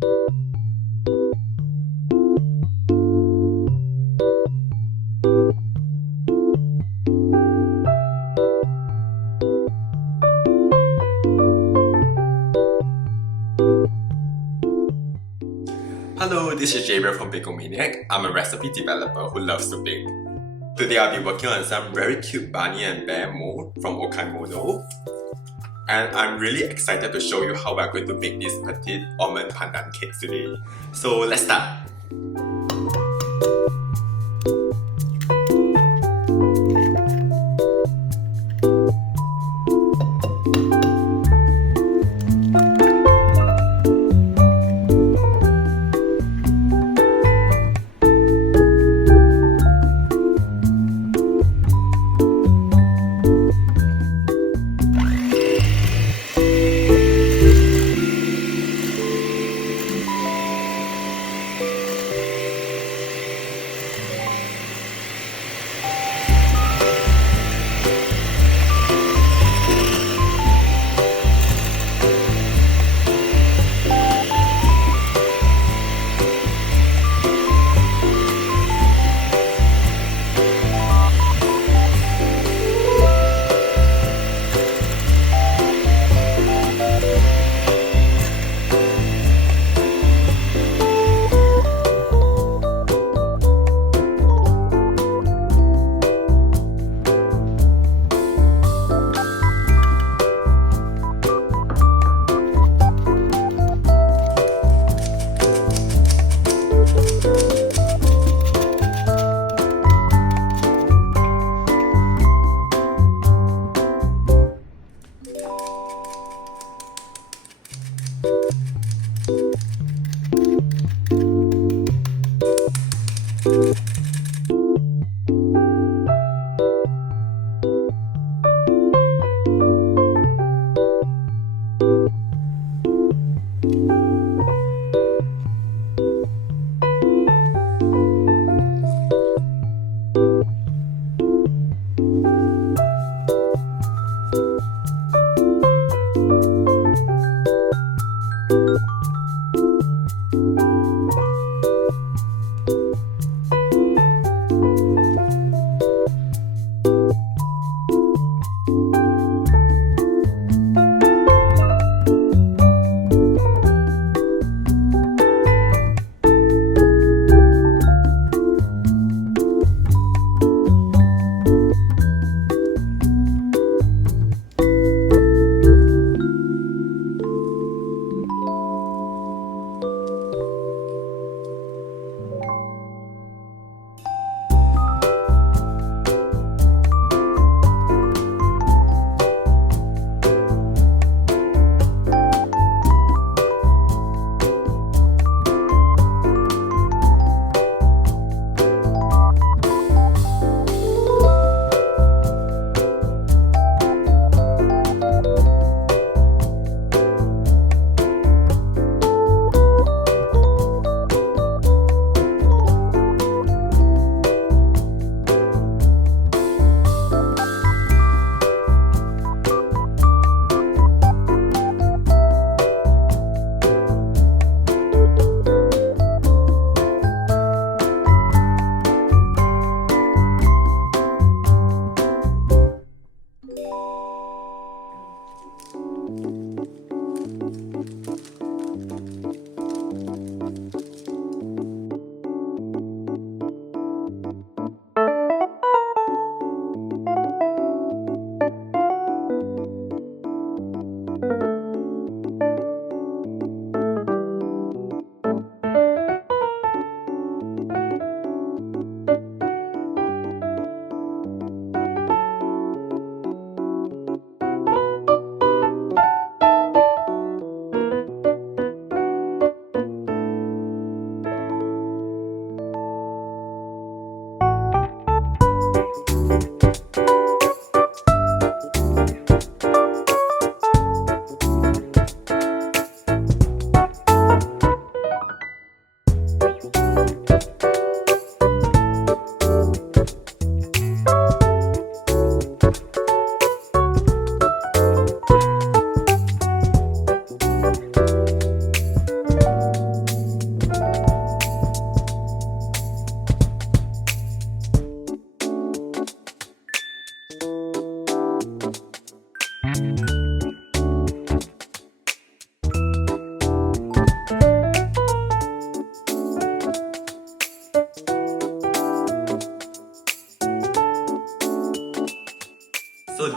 Hello, this is Gabriel from Bakelmaniac. I'm a recipe developer who loves to bake. Today I'll be working on some very cute Bunny and Bear Mould from Okaimono. And I'm really excited to show you how we're going to make these Petite Almond Pandan Cakes today. So let's start!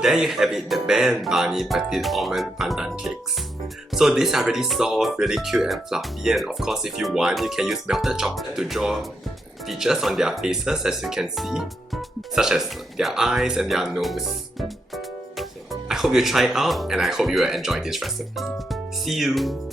there you have it, the Bear and Bunny Petite Almond Pandan Cakes. So these are really soft, really cute and fluffy, and of course if you want, you can use melted chocolate to draw features on their faces, as you can see, such as their eyes and their nose. I hope you try it out, and I hope you will enjoy this recipe. See you!